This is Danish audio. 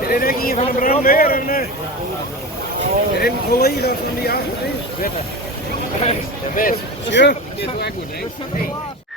Er dit ikke een van de brandweren? Er is een collega van die achter. Det er bedst. Ja. Det er så godt, ikke?